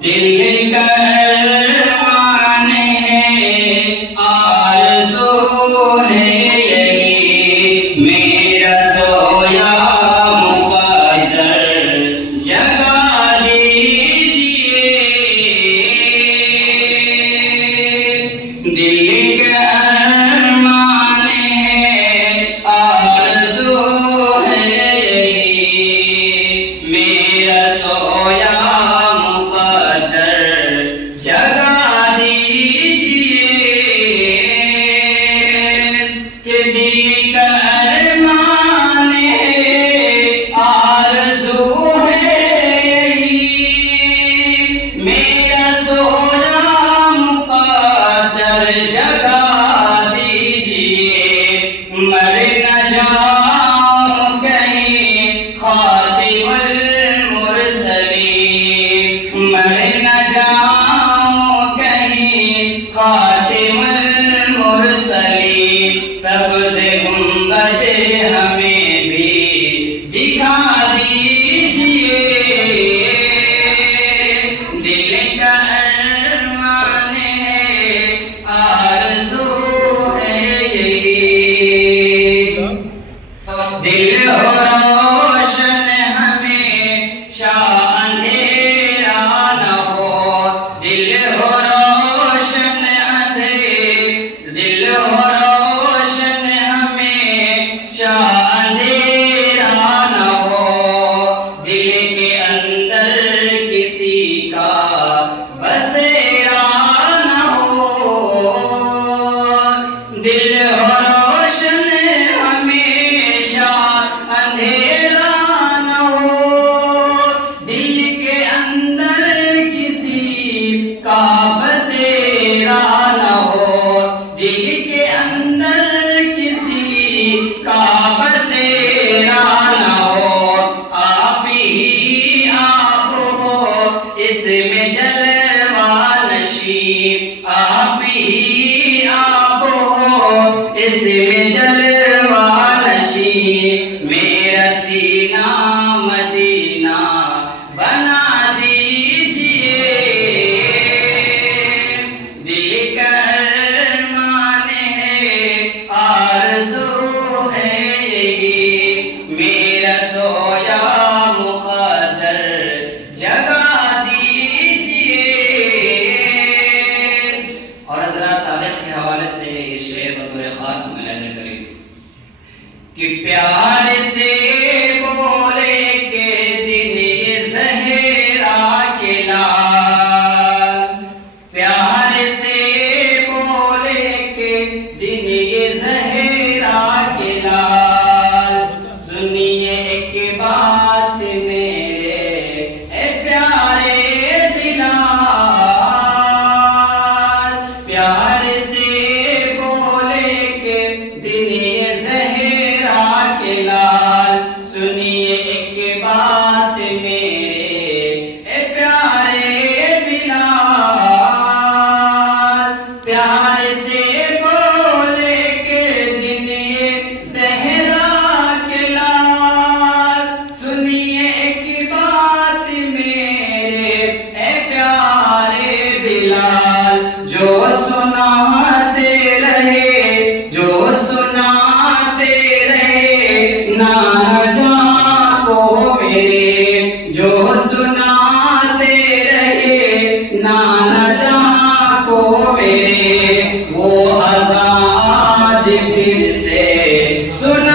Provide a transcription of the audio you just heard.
دل کا ارمان ہے آرزو ہے یہی میرا سویا مقدر جگا دیجئے دل کا ارمان ہے آرزو ہے یہی میرا سویا خاتم المرسلین سبز گنبد ہمیں بھی دکھا دیجئے دل کا ارمان ہے آرزو ہے یہی دل ہو روشن ہمیشہ اندھیرا نہ ہو دل ہو اندھیرا نہ ہو دل کے اندر کسی کا بسیرا نہ ہو دل ہو روشن ہمیشہ اندھیرا نہ ہو دل کے اندر کسی کا بسیرا نہ ہو دل کے اندر کسی کا بسیرا نہ ہو آپ ہی آپ ہو اس میں جلوہ نشین آپ ہی آپ ہو اس میں جلوہ نشین میرا سینہ مدینہ بنا دیجئے دل کا ارمان ہے آرزو ہے میرا سویا مقدر جگا دیجئے اور حضرات تاریخ کے حوالے سے یہ شعر بطور خاص ملاحظہ کریں کہ پیار سے بولے کہ دن یہ زہرا کے لال پیار سے بولے کہ دن یہ زہرا کے لال سنیے ایک بات میرے اے پیارے بلال پیار سے بولے کہ دن یہ زہرا کے لال سنیے ایک بات میرے اے پیارے بلال پیار سے بولے کہ دن یہ زہرا کے لال سنیے ایک بات میرے اے پیارے بلال جو سناتے رہے نانا کو میرے جو سناتے رہے نانا کو میرے وہ اذان آج پھر سے سنا